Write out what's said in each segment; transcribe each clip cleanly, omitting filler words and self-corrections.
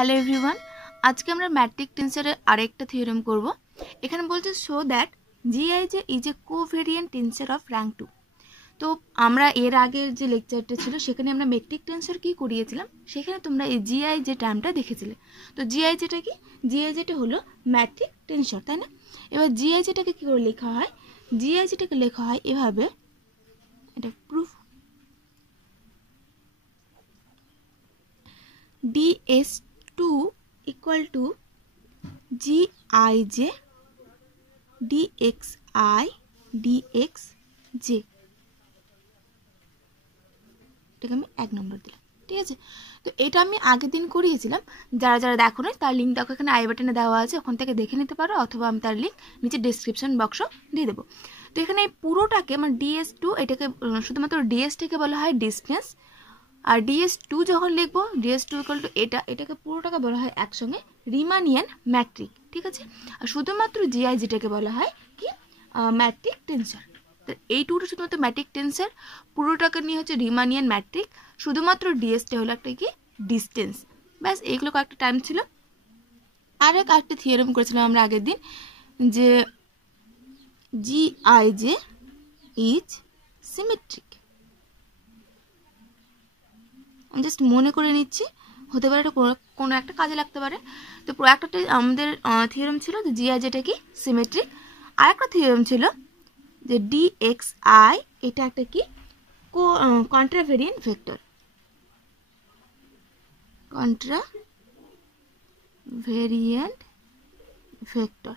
Hello everyone, আজকে আমরা matric টেন্সরের আরেকটা থিওরেম করব। এখানে বলছে show that GIJ is a covariant tensor of rank 2। তো আমরা এর আগের যে লেকচারটা ছিল সেখানে আমরা মেট্রিক টেন্সর কি করিয়েছিলাম, সেখানে তোমরা এই GIJ টার্মটা দেখেছিলে। তো GIJটা কি? GIJটা হলো ম্যাট্রিক টেন্সর, তাই না? এবার GIJটাকে কি করে লেখা হয়? GIJটাকে লেখা হয় এভাবে, এটা proof DS2 equal to GIJ DXI DXJ। এটাকে আমি 1 নম্বর দিলাম, ঠিক আছে? তো এটা আমি আগের দিন করিয়েছিলাম, যারা যারা দেখো না তার লিঙ্ক দেখো, এখানে আই বাটনে দেওয়া আছে, ওখান থেকে দেখে নিতে পারো, অথবা আমি তার লিঙ্ক নিচে ডেসক্রিপশন বক্সও দিয়ে দেবো। তো এখানে এই পুরোটাকে আমার DS2, এটাকে শুধুমাত্র DSটাকে বলা হয় ডিস্টেন্স, আর DS2 যখন লিখবো DS2 ইকুয়াল টু এটাকে পুরোটাকে বলা হয় একসঙ্গে রিমানিয়ান ম্যাট্রিক, ঠিক আছে? আর শুধুমাত্র GIJটাকে বলা হয় কি ম্যাট্রিক টেন্সর। তো এই টুটা শুধুমাত্র ম্যাট্রিক টেন্সর, পুরোটাকে নিয়ে হচ্ছে রিমানিয়ান ম্যাট্রিক, শুধুমাত্র DSটা হলো একটা কি ডিস্টেন্স। ব্যাস এইগুলো কয়েকটা টাইম ছিল। আর একটা থিওরেম করেছিলাম আমরা আগের দিন, যে GIJ ইজ সিমেট্রিক। আমি জাস্ট মনে করে নিচ্ছি, হতে পারে এটা কোনো একটা কাজে লাগতে পারে। তো একটা আমাদের থিওরেম ছিল যে GIJটা কি সিমেট্রিক, আর একটা থিওরেম ছিল যে DXI এটা একটা কি কন্ট্রাভেরিয়েন্ট ভেক্টর। কন্ট্রাভেরিয়েন্ট ভেক্টর,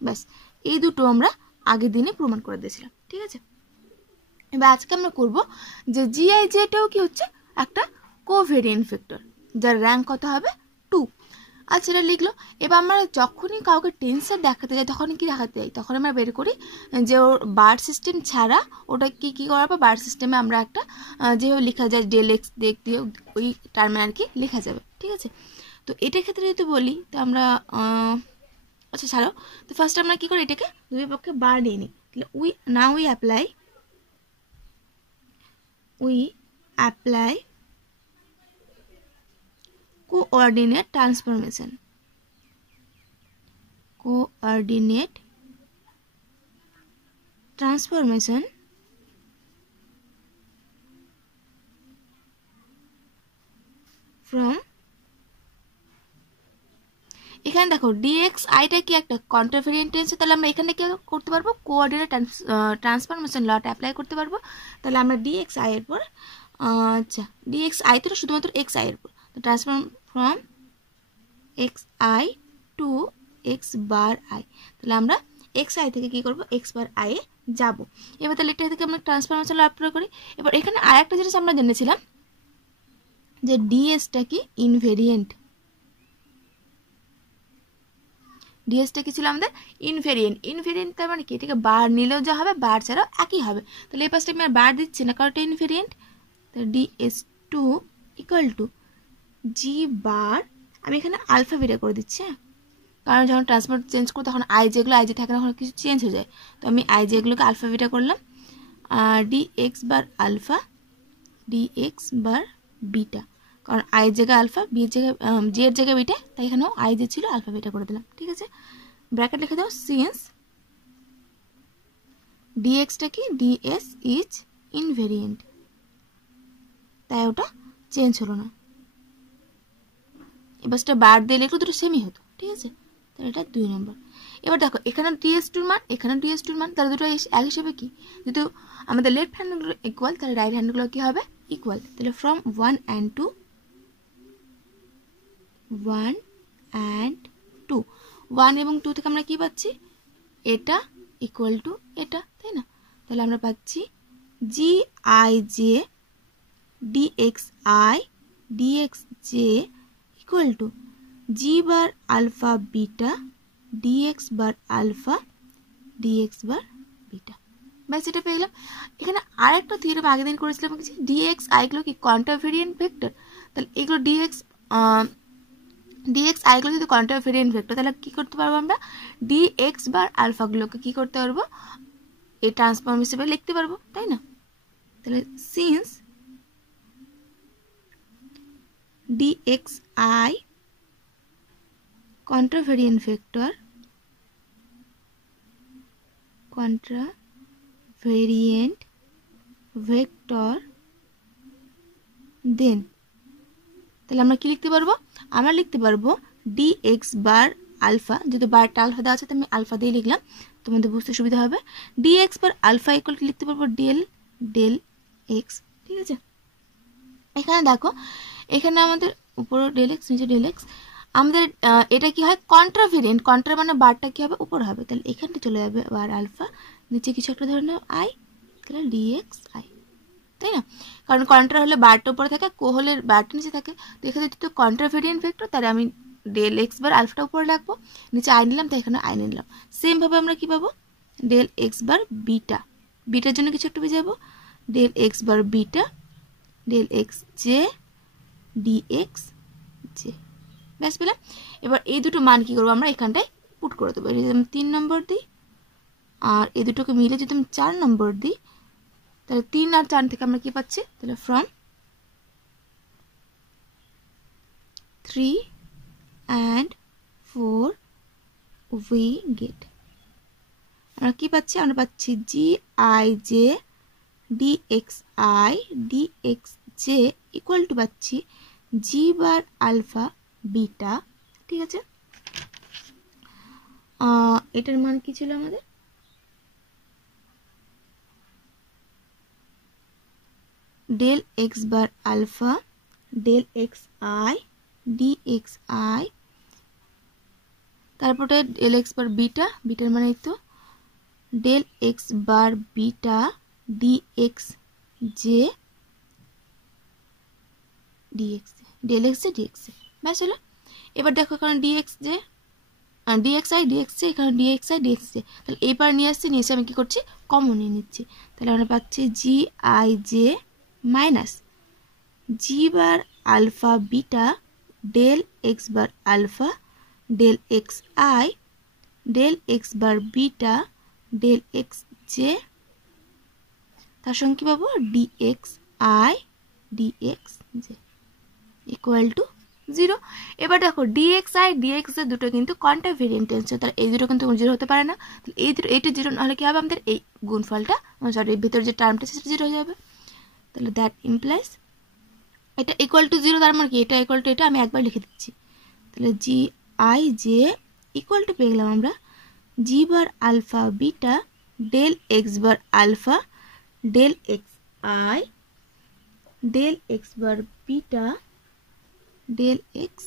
ব্যাস এই দুটো আমরা আগের দিনে প্রমাণ করে দিয়েছিলাম, ঠিক আছে? এবার আজকে আমরা করব যে GIJটাও কি হচ্ছে একটা কোভেরিয়েন্ট ভেক্টর, যার র্যাঙ্ক কত হবে 2। আচ্ছা, এটা লিখলো। এবার আমরা যখনই কাউকে টেন্সর দেখাতে যাই, তখনই কি দেখাতে যাই, তখন আমরা বের করি যে ওর বার সিস্টেম ছাড়া ওটা কি করাবো, বার সিস্টেমে আমরা একটা যেভাবে লেখা যায় ডেল এক্স দেখ দিয়ে ওই টার্মে আর কি লেখা যাবে, ঠিক আছে? তো এটার ক্ষেত্রে যদি বলি, তো আমরা আচ্ছা ছাড়ো, তো ফার্স্ট আমরা কি করি, এটাকে দুই পক্ষে বার নিয়ে নিই। তাহলে we apply coordinate transformation from, এখানে দেখো DXIটা কি একটা কন্ট্রাভেরিয়েন্ট টেন্সর, তাহলে আমরা এখানে কি করতে পারবো, কোঅর্ডিনেট ট্রান্সফরমেশন লটা অ্যাপ্লাই করতে পারবো। তাহলে আমরা DXI এর পর আচ্ছা DXI তো শুধুমাত্র XI এর পর, তো transform from XI to X bar I, তাহলে আমরা XI থেকে কি করব, X বার I এ যাব। এবার তাহলে এটা থেকে আমরা ট্রান্সফরমেশন ল অ্যাপ্লাই করি। এবার এখানে আরেকটা জিনিস আমরা জেনেছিলাম যে DSটা কি ইনভেরিয়েন্ট। ডিএসটা কি ছিল আমাদের ইনভেরিয়েন্ট, তার মানে কি এটাকে বার নিলেও যা হবে বার ছাড়াও একই হবে। তাহলে এই পাশটা আমি আর বার দিচ্ছি না, কারণ এটা ইনভেরিয়েন্ট। তাহলে DS2 ইকুয়াল টু জি বার, আমি এখানে আলফা বিটা করে দিচ্ছি, কারণ যখন ট্রান্সফর্ম চেঞ্জ করো তখন আই যেগুলো থাকে না, তখন কিছু চেঞ্জ হয়ে যায়। তো আমি আই যেগুলোকে আলফা বিটা করলাম, আর DX bar alpha DX bar beta, কারণ আই এর জায়গায় আলফা, বি এর জায়গায় জি এর জায়গায় বিটা, তাই এখানেও আই যে ছিল আলফা বিটা করে দিলাম, ঠিক আছে? ব্র্যাকেট লিখে দাও, সিন্স DXটা কি DS ইজ ইনভেরিয়েন্ট, তাই ওটা চেঞ্জ হলো না। এবার সেটা বার দিয়ে লিখলে দুটো সেমই হতো, ঠিক আছে? তাহলে এটা 2 নম্বর। এবার দেখো এখানে DS2 মান, এখানে DS2 মান, তাহলে দুটো এক হিসেবে কি, যেহেতু আমাদের লেফট হ্যান্ডগুলো ইকুয়াল, তাহলে রাইট হ্যান্ডগুলো কি হবে ইকুয়াল। তাহলে ফ্রম 1 and 2 1 এবং 2 থেকে আমরা কি পাচ্ছি, এটা ইকুয়াল টু এটা, তাই না? তাহলে আমরা পাচ্ছি GIJ DXI DXJ equal to G bar alpha beta DX bar alpha DX bar beta. ব্যাস এটা পেয়ে গেলাম। এখানে আরেকটা থিওরেম আগের দিন করেছিলাম কি, DXI গুলো কি কন্ট্রাভেরিয়েন্ট ভেক্টর। তাহলে এগুলো DXI গুলো যদি কন্ট্রাভেরিয়েন্ট ভেক্টর, তাহলে কি করতে পারবো আমরা, DX বার আলফা গুলোকে কি করতে পারবো, এই ট্রান্সফর্ম হিসেবে লিখতে পারবো, তাই না? তাহলে সিন্স dxi contravariant vector দেন তাহলে আমরা কি লিখতে পারবো? আমরা লিখতে পারবো dx বার আলফা, যেহেতু বারটা আলফা দেওয়া আছে তো আমি আলফা দিয়ে লিখলাম, তোমাদের বুঝতে সুবিধা হবে। dx বার আলফা ইকুয়াল কি লিখতে পারবো? Del x. ঠিক আছে, এখানে দেখো এখানে আমাদের উপরে ডেল এক্স, নিচে ডেল এক্স। আমাদের এটা কি হয়? কন্ট্রাভেরিয়েন্ট। কন্ট্রা মানে বারটা কি হবে? উপর হবে। তাহলে এখানটা চলে যাবে বার আলফা, নিচে কিছু একটা ধরে নাও আই, তাহলে ডিএক্স আই, তাই না? কারণ কন্ট্রা হলে বারটা উপরে থাকে, কো হলে বারটা নিচে থাকে। তো এখানে যেহেতু কন্ট্রাভেরিয়েন্ট ভেক্টর, তাহলে আমি ডেল এক্স বার আলফাটা উপরে রাখবো, নিচে আই নিলাম, তাই এখানে আই নিলাম। সেমভাবে আমরা কি পাবো? ডেল এক্স বার বিটা, বিটার জন্য কিছু একটা বুঝাবো, del x bar beta del x J DX J. ব্যাস পেলাম। এবার এই দুটো মান কি করবো? আমরা এখানটায় পুট করে দেবো। যদি আমি 3 নম্বর দিই আর এই দুটোকে মিলে যদি আমি 4 নম্বর দিই, তাহলে 3 আর 4 থেকে আমরা কি পাচ্ছি? তাহলে ফ্রম 3 and 4 we get, আমরা কি পাচ্ছি? আমরা পাচ্ছি G I J DX I DX J equal to পাচ্ছি জি বার আলফা বিটা। ঠিক আছে, এটার মান কি ছিল আমাদের? Del x bar alpha del x I DX I, তারপরে ডেল এক্স বার বিটা, বিটার মানে তো del x bar beta DX J DX del x J DX J. ব্যাস হলো। এবার দেখো এখানে DX J DX I DX J, এখানে ডিএক্স আই ডিএক্স জে, তাহলে এবার নিয়ে আসছি, নিয়ে এসে আমি কী করছি? কমন নিয়ে নিচ্ছি। তাহলে আমরা পাচ্ছি G I J minus G bar alpha beta del x bar alpha del x I del x bar beta del x J, তার সঙ্গে কী পাবো? DX I DX J equal to 0। এবার দেখো ডিএক্স আই ডিএক্স জে দুটো কিন্তু কন্ট্রাভেরিয়েন্ট tense, তাহলে এই দুটো কিন্তু 0 হতে পারে না। তাহলে এই দুটো, এইটা 0 নাহলে কী হবে? আমাদের এই গুণফলটা, সরি ভিতরে যে টার্মটা সেটা 0 হয়ে যাবে। তাহলে দ্যাট ইমপ্লাইজ এটা ইকুয়াল টু 0, তার মানে কি? এটা ইকুয়াল টু এটা আমি একবার লিখে দিচ্ছি। তাহলে G I J equal to পেয়ে গেলাম আমরা G bar alpha beta del x bar alpha del x I del x bar beta del x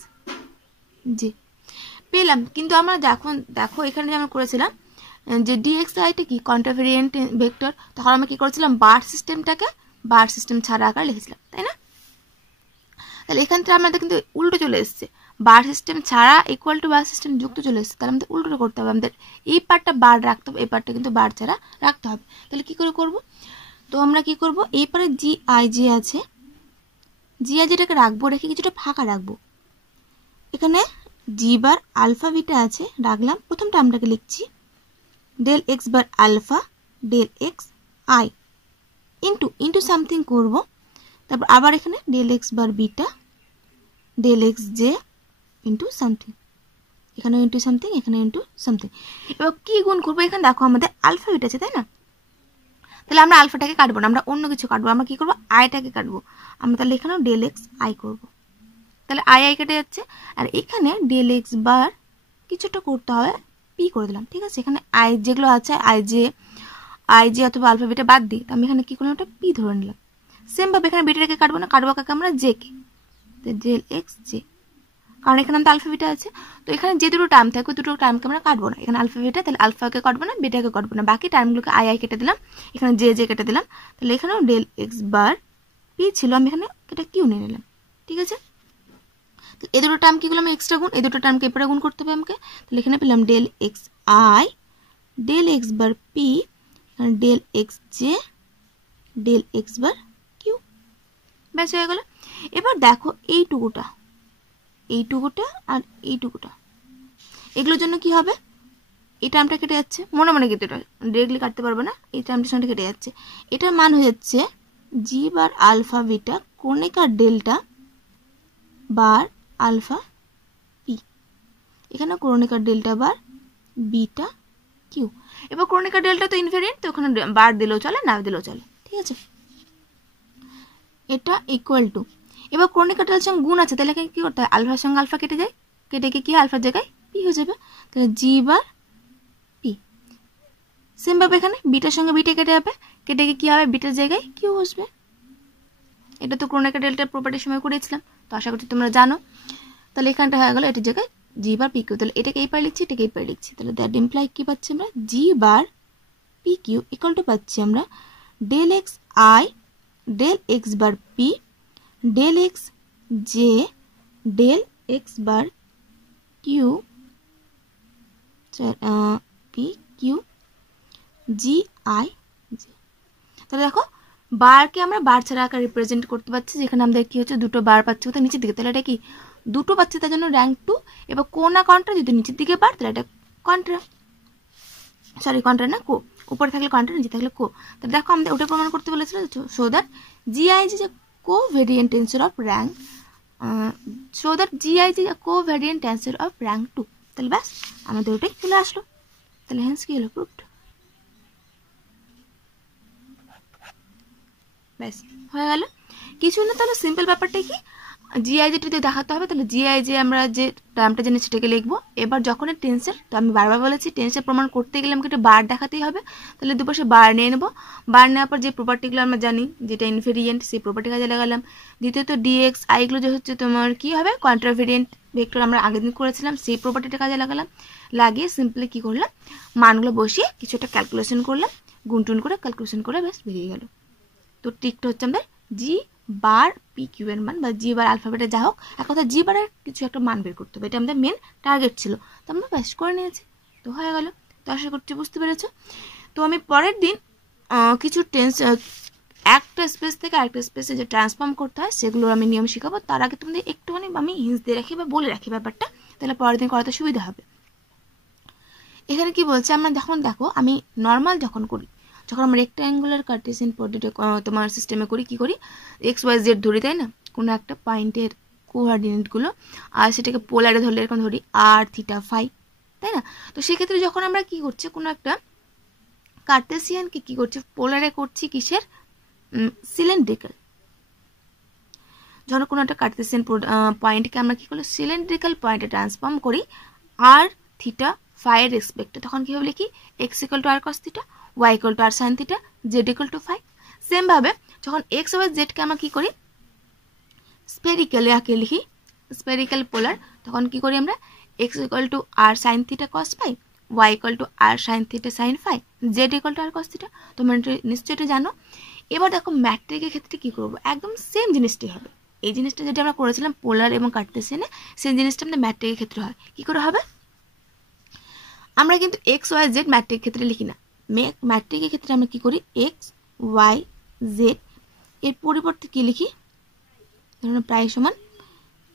J পেলাম। কিন্তু আমরা দেখো এখানে যে আমরা করেছিলাম যে ডিএক্স আইটা কি কন্ট্রাভেরিয়েন্ট ভেক্টর, তখন আমরা কি করেছিলাম? বার সিস্টেমটাকে বার সিস্টেম ছাড়া আকার লিখেছিলাম, তাই না? তাহলে এখান থেকে আমাদের কিন্তু উল্টো চলে এসছে, বার সিস্টেম ছাড়া ইকুয়াল টু বার সিস্টেম যুক্ত চলে এসছে। তাহলে আমাদের উল্টো করতে হবে, আমাদের এই পার্টটা বার রাখতে হবে, এই পার্টটা কিন্তু বার ছাড়া রাখতে হবে। তাহলে কি করে করব? তো আমরা কি করব? এই পারে জি আই জে আছে, জি আই জেটাকে রাখবো, রেখে কিছুটা ফাঁকা রাখবো। এখানে জি বার আলফা বিটা আছে, রাখলাম। প্রথম টার্মটাকে লিখছি del x bar alpha del x I into something করবো, তারপর আবার এখানে del x bar beta del x J into something, এখানে ইন্টু সামথিং, এখানে ইন্টু সামথিং। এবার কি গুণ করবো? এখানে দেখো আমাদের আলফা বিটা আছে, তাই না? তাহলে আমরা আলফাটাকে কাটবো না, আমরা অন্য কিছু কাটবো। আমরা কি করবো? আইটাকে কাটবো। আমরা তাহলে এখানেও ডেল এক্স আই করবো, তাহলে আই আই কেটে যাচ্ছে। আর এখানে ডেল এক্স বার কিছুটা করতে হবে, পি করে দিলাম। ঠিক আছে, এখানে আই যেগুলো আছে আই জে অথবা আলফা বিটা বাদ দিই, আমি এখানে কি করলাম? একটা পি ধরে নিলাম। সেমভাবে এখানে বিটাটাকে কাটবো না, কাটবো কাকে? আমরা জে কে, ডেল এক্স জে, কারণ এখানে আমাদের আলফা বিটা আছে। তো এখানে যে দুটো টার্ম থাকবে দুটো টার্মকে আমরা কাটবো না, এখানে আলফা বিটা, তাহলে আলফাকে কাটবো না, বিটাকে কাটবো না, বাকি টার্মগুলোকে আই আই কেটে দিলাম, এখানে জে জে কেটে দিলাম। তাহলে এখানেও ডেল এক্স বার পি ছিল, আমি এখানে এটা কিউ নিয়ে নিলাম। ঠিক আছে, তো এই দুটো টার্ম কি গুলো? আমি এক্সট্রা গুণ, এই দুটো টার্মকে এরপরে গুণ করতে হবে আমাকে। তাহলে এখানে পেলাম del x I del x bar P del x J del x bar Q. ব্যাস হয়ে গেল। এবার দেখো এইটুকুটা আর এইটুকুটা, এগুলোর জন্য কি হবে? এই টার্মটা কেটে যাচ্ছে, মনে মনে কিন্তু এটা ডিরেক্টলি কাটতে পারবে না, এই টার্মটার সঙ্গে কেটে যাচ্ছে। এটার মান হয়ে যাচ্ছে জি বার আলফা বিটা কণিকার ডেল্টা বার আলফা পি, এখানে ক্রোনিকার ডেল্টা বার বিটা কিউ। এবার ক্রোনিকার ডেল্টা তো ইনভেরিয়েন্ট, তো ওখানে বার দিলেও চলে, না দিলেও চলে, ঠিক আছে। এটা ইকুয়াল টু, এবার ক্রোনিকার ডেল্টার সঙ্গে গুণ আছে, তাহলে এখানে কি করতে হয়, আলফার সঙ্গে আলফা কেটে যায়, কেটে গিয়ে কি আলফার জায়গায় পি হয়ে যাবে, তাহলে জি বার পি। সেম ভাবে এখানে বিটার সঙ্গে বিটা কেটে যাবে, কেটে গিয়ে কি হবে, বিটার জায়গায় কিউ বসবে। এটা তো ক্রোনিকার ডেল্টার প্রপার্টির সময় করেছিলাম, তো আশা করছি তোমরা জানো। তাহলে এখানটা হয়ে গেল এটার জায়গায় জি বার পি কিউ, তাহলে এটাকে এই পার লিখছি, এটাকে এই পার লিখছি, তাহলে দ্যাট ইমপ্লাই কি পাচ্ছি আমরা, G bar P Q equal to পাচ্ছি আমরা del x I del x bar P del x J del x bar Q P Q G I J. তাহলে দেখো বারকে আমরা বার ছাড়া আকার রিপ্রেজেন্ট করতে পারছি, যেখানে আমাদের কি হচ্ছে দুটো বার পাচ্ছি কোথায় নিচের দিকে, তাহলে এটা কি দুটো পাচ্ছি, তার জন্য র্যাঙ্ক 2। এবার কো না কন্ট্রা, যদি নিচের দিকে বার তাহলে এটা কন্ট্রা, সরি কন্ট্রা না কো, উপরে থাকলে কন্ট্রা, নিচে থাকলে কো। তাহলে দেখো আমাদের ওটা প্রমাণ করতে বলেছিল, সো দ্যাট জিআই যে covariant tensor of rank, so that GI যে covariant tensor of rank 2। তাহলে ব্যাস আমাদের ওটাই চলে আসলো, তাহলে হেন্স কি হলো, প্রুভড। ব্যাস হয়ে গেল, কিছু না। তাহলে সিম্পল ব্যাপারটা কি, জিআই যেটা দেখাতে হবে, তাহলে জিআই যে আমরা যে টার্মটা জানি সেটাকে লিখবো। এবার যখন টেন্সের, তো আমি বারবার বলেছি টেন্সের প্রমাণ করতে গেলে আমাকে একটা বার দেখাতেই হবে, তাহলে দুপাশে বার নিয়ে নেবো। বার নেওয়ার পর যে প্রপার্টিগুলো আমরা জানি, যেটা ইনভেরিয়েন্ট, সেই প্রপার্টি কাজে লাগালাম। দ্বিতীয়ত ডিএক্স আইগুলো যে হচ্ছে তোমার কি হবে, কন্ট্রাভেরিয়েন্ট ভেক্টর আমরা আগের দিন করেছিলাম, সেই প্রপার্টিটা কাজে লাগালাম। লাগিয়ে সিম্পলি কি করলাম, মানগুলো বসিয়ে কিছু একটা ক্যালকুলেশন করলাম, গুনটুন করে ক্যালকুলেশন করে ব্যাস বেরিয়ে গেল। তো টিকটা হচ্ছে আমাদের জি বার পি কিউ এর মান, বা জি বার আলফাবেটে যা হোক, এক কথা জি বারের কিছু একটা মান বের করতে হবে, এটা আমাদের মেন টার্গেট ছিল, তো আমরা ব্যাস করে নিয়েছি, তো হয়ে গেল। তো আশা করছি বুঝতে পেরেছো। তো আমি পরের দিন কিছু টেন্স একটা স্পেস থেকে আরেকটা স্পেসে যে ট্রান্সফর্ম করতে হয় সেগুলোর আমি নিয়ম শেখাবো। তার আগে তোমাদের একটুখানি আমি হিন্স দিয়ে রাখি বা বলে রাখি ব্যাপারটা, তাহলে পরের দিন করাতে সুবিধা হবে। এখানে কি বলছে, আমরা যখন দেখো আমি নর্মাল যখন করি, যখন আমরা রেক্ট্যাঙ্গুলার কার্টেসিয়ান তোমার সিস্টেমে করি, কি করি, এক্স ওয়াই জেড ধরি, তাই না, কোনো একটা পয়েন্টের কোঅর্ডিনেটগুলো, আর সেটাকে পোলারে ধরলে এরকম ধরি আর থিটা ফাই, তাই না। তো সেক্ষেত্রে যখন আমরা কি করছি, কোনো একটা কার্টেসিয়ানকে কি করছি, পোলারে করছি কিসের, সিলিন্ড্রিক্যাল। যখন কোনো একটা কার্টেসিয়ান পয়েন্টকে আমরা কি করি, সিলিন্ড্রিক্যাল পয়েন্টে ট্রান্সফর্ম করি আর থিটা ফাইয়ের রেসপেক্টে, তখন কীভাবে লিখি, x equal to r cos theta, y equal to r sine theta, z equal to phi. সেমভাবে যখন এক্স ওয়াই জেডকে আমরা কী করি, স্পেরিক্যালে আঁকে লিখি, স্পেরিক্যাল পোলার, তখন কি করি আমরা, x equal to r sine theta cos phi, y equal to r sine theta sine phi, z equal to r cos theta. তোমরা নিশ্চয়ই এটা জানো। এবার দেখো ম্যাট্রিকের ক্ষেত্রে কি করবো, একদম সেম জিনিসটাই হবে। এই জিনিসটা যেটা আমরা করেছিলাম পোলার এবং কার্টেসিয়ানে, সেই জিনিসটা আমাদের ম্যাট্রিকের ক্ষেত্রে হয়। কি করে হবে, আমরা কিন্তু এক্স ওয়াই জেড ম্যাট্রিকের ক্ষেত্রে লিখি না, ম্যাট্রিকের ক্ষেত্রে আমরা কি করি, এক্স ওয়াই জেড এর পরিবর্তে কি লিখি, ধরুন প্রায় সমান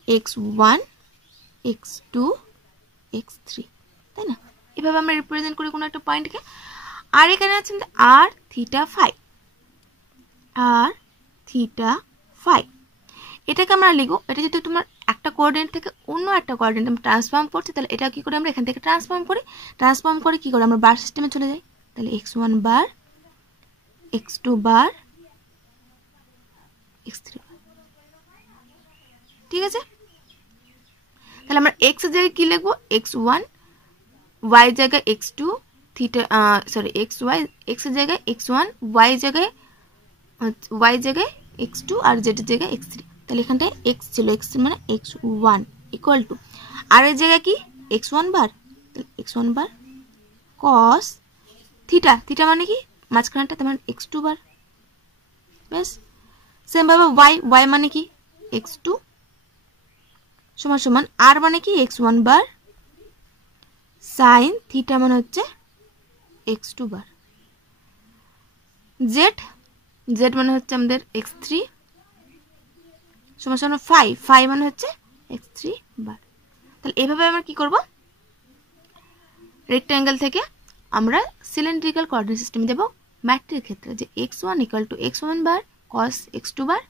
x1 x2 x3, তাই না। এভাবে আমরা রিপ্রেজেন্ট করি কোনো একটা পয়েন্টকে। আর এখানে আছে আর থিটা ফাই, আর থিটা ফাই, এটাকে আমরা লিখবো, এটা যদি তোমার একটা কোঅর্ডিনেট থেকে অন্য একটা কোঅর্ডিনেট আমরা ট্রান্সফর্ম করছি, তাহলে এটা কি করে আমরা এখান থেকে ট্রান্সফর্ম করে কি করে আমরা বার সিস্টেমে চলে যাই, তাহলে x1 বার x2 বার x3 বার, ঠিক আছে। তাহলে আমরা x এর জায়গায় কি লিখবো, x1, y জায়গায় x2, theta sorry xy, x এর জায়গায় x1, y জায়গায় x2 আর z এর জায়গায় x3। তাহলে এখানটায় x ছিল, x মানে x1 ইকুয়াল টু আর এর জায়গায় কি x1 বার, তাহলে x1 bar cos theta, theta মানে কি মাঝখানটা, তার মানে x2 বার। বেশ সেম ভাবে y মানে কি x2 সমান সমান আর মানে কি x1 বার সাইন থিটা মানে হচ্ছে x2 বার। z মানে হচ্ছে আমাদের x3 সমান সমান ফাই মানে হচ্ছে x3 বার। তাহলে এভাবে আমরা কি করব, রেক্ট্যাঙ্গেল থেকে আমরা সিলিন্ড্রিক্যাল কোঅর্ডিনেট সিস্টেম দেব ম্যাট্রিকের ক্ষেত্রে, যে x1 equal to x1 bar cos x2 bar,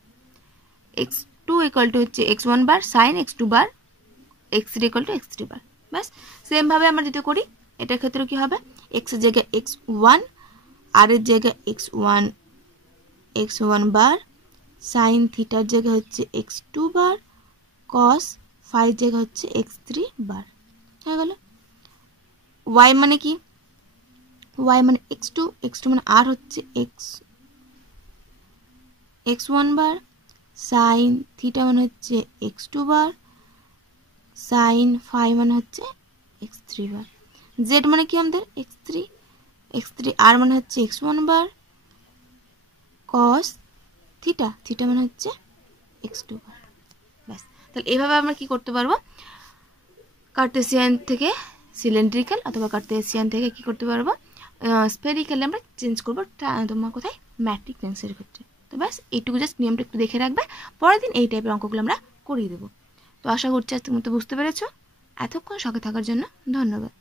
2 equal to হচ্ছে x1 bar sine x2 bar x3 equal to x3 bar. ব্যাস সেমভাবে আমরা যদি করি এটার ক্ষেত্রে কি হবে, এক্স এর জায়গায় x1 আর এর জায়গায় x1 বার সাইন থিটার জায়গায় হচ্ছে x2 বার কস ফাইভ জায়গায় হচ্ছে x3 বার হয়ে গেল। y মানে কি, y মানে x2 মানে আর হচ্ছে x1 বার সাইন থিটা মানে হচ্ছে x2 বার সাইন ফাই মানে হচ্ছে x3 বার। z মানে কি আমাদের x3 আর মানে হচ্ছে x1 বার কস থিটা মানে হচ্ছে x2 বার। ব্যাস তাহলে এভাবে আমরা কি করতে পারবো, কার্টেসিয়ান থেকে সিলিন্ড্রিক্যাল অথবা কার্টেসিয়ান থেকে কি করতে পারবো স্ফেরিক্যালে আমরা চেঞ্জ করবো তোমার কোথায় ম্যাট্রিক টেন্সের ক্ষেত্রে। তো ব্যাস এইটুকু জাস্ট নিয়মটা একটু দেখে রাখবে, পরের দিন এই টাইপের অঙ্কগুলো আমরা করিয়ে দেবো। তো আশা করছি আজকের মতো বুঝতে পেরেছো। এতক্ষণ সঙ্গে থাকার জন্য ধন্যবাদ।